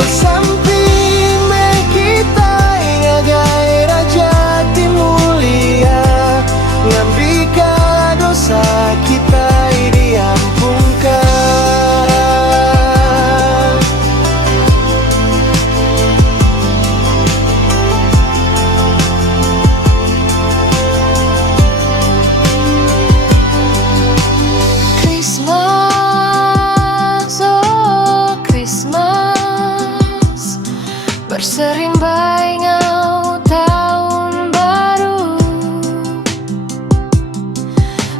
Besamping kita ngagai raja timulia, ngambika dosa kita diampunkan. Christmas, oh Christmas, berserimbai ngau tahun baru.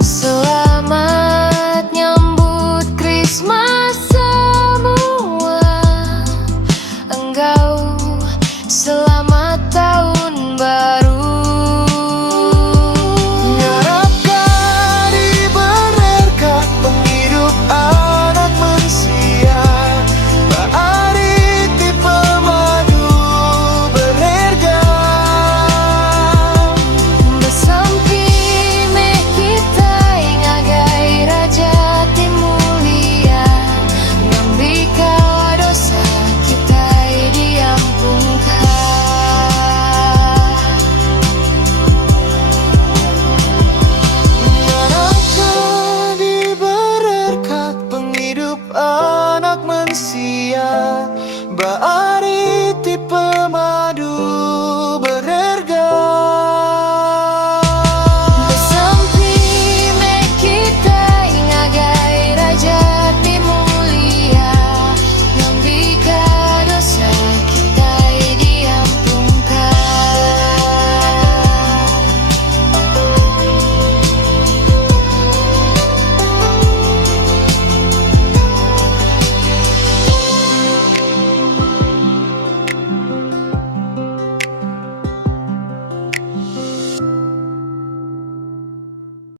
Selamat nyambut Christmas semua. Engkau selamat tahun baru. Ngarapkan dibererkat penghidup anak manusia, baari tipe madu berharga. Besamping kita ngagai raja timulia, ngambika dosa kita diampunkan. Ngarapkan dibererkat penghidup anak manusia, baari